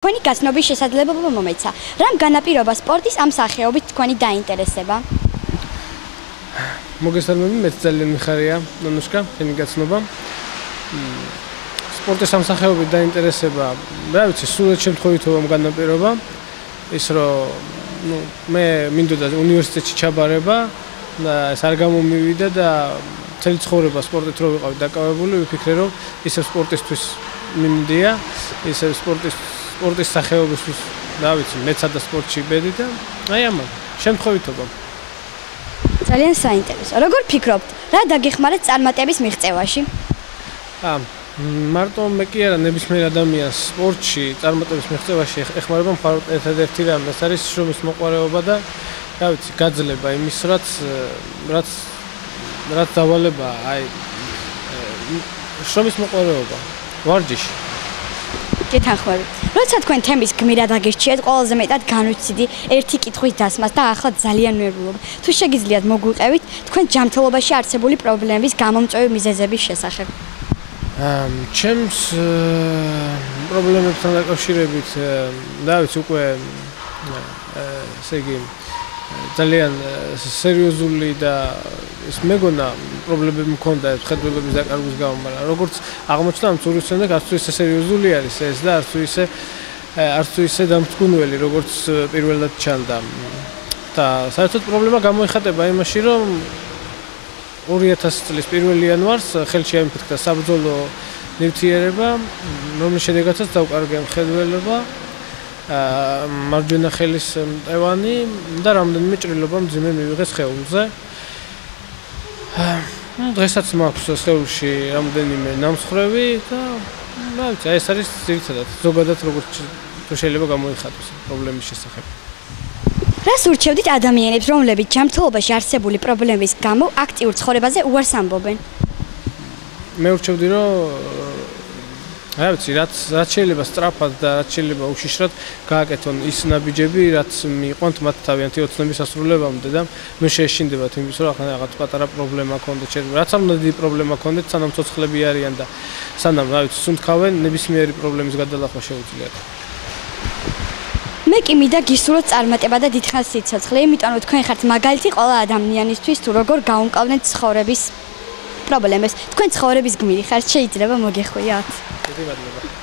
Თქვენი გაცნობის შესაძლებლობა მომეცა. Რამ განაპირობა სპორტის ამ სახეობით თქვენი დაინტერესება? მოგესალმები, მეც ძალიან მიხარია, ნანუშკა, თქვენი გაცნობა. სპორტის ამ სახეობით დაინტერესება, რა ვიცი, სულ შემთხვევითობამ განაპირობა. ის რომ მე მინდოდა უნივერსიტეტში ჩაბარება და ეს არ გამომივიდა და მთელი ცხოვრება სპორტით რო ვიყავი დაკავებული, ვიფიქრე რომ ისევ სპორტისთვის მინდია, ისევ სპორტის სახეობისთვის, რა ვიცი, მეცა და სპორტში ბედი და აი ამან, შემთხვევითობამ. ძალიან საინტერესო. Როგორ ფიქრობთ, რა დაგეხმარათ წარმატების მიღწევაში? მარტო მე კი არა, ნებისმიერ ადამიანს სპორტში წარმატების მიღწევაში ეხმარება მხოლოდ ერთადერთი რამ, ეს არის შრომის მოყვარეობა და რა ვიცი, გაძლება იმის, რაც დავალებაა, აი შრომის მოყვარეობა, ვარჯიში. გეთანხმებით. როცა თქვენ თემის გმირად აგირჩიეთ, ყველაზე მეტად განვიცდი ერთი კითხვის დასმას და ახლა ძალიან მერვულობ. თუ შეგიძლიათ მოგვიყევით თქვენ ჯანმრთელობაში არსებული პრობლემების გამომწვევი მიზეზების შესახებ. ჩემს პრობლემებთან დაკავშირებით, რა ვიცი, უკვე ესე იგი ძალიან სერიოზული და ეს მეგონა პრობლემები მქონდა ხედველების დაკარგვის გამო, მაგრამ როგორც აღმოჩნდა, ამ წურვისცემდე არც თუ ისე სერიოზული არის ეს და არც თუ ისე დამწკუნველი, როგორც პირველად ჩანდა. და საერთოდ პრობლემა გამოიხატება იმაში, რომ 2000 წლის 1 იანვარს ხელში ამიფეთქდა საბრძოლო ნივთიერება, რომლის შედეგადაც დაუკარგა მხედველობა, მარჯვენა ხელის მტევანი და რამდენიმე ჭრილობა მძიმე მივიღეს სხეულზე. დღესაც მაქვს სხეულში რამდენიმე ნამსხვრევი და რა ვიცი, ეს არის ძირითადად ზოგადად როგორც თუ შეიძლება გამოიხატოს პრობლემის შესახებ. რას ურჩევდით ადამიანებს, რომლებიც ჯანმრთელობაში არსებული პრობლემების გამო აქტიურ ცხოვრებაზე უარს ამბობენ? მე ურჩევდი, რომ რა ვიცი, რაც შეიძლება სწრაფად და რაც შეიძლება უშიშრად გააკეთონ ის ნაბიჯები, რაც მიიყვანთ მათ თავიანთი ოცნების ასრულებამდე და მე შეეშინდებათ იმის, რომ ახლა რაღაც პატარა პრობლემა ქონდეთ, რაც არ უნდა დიდი პრობლემა ქონდეთ, სანამ ცოცხლები არიან და სანამ რა ვიცი, სუნთქავენ, ნებისმიერი პრობლემის გადალახვა შეუძლიათ. მე კი მინდა გისურვოთ წარმატება და დიდხანს სიცოცხლე, იმიტომ რომ თქვენ ხართ მაგალითი ყველა ადამიანისთვის, თუ როგორ გაუმკლავდეთ ცხოვრების პრობლემებს. თქვენ ცხოვრების გმირი ხართ, შეიძლება მოგეხვიათ. დიდი მადლობა.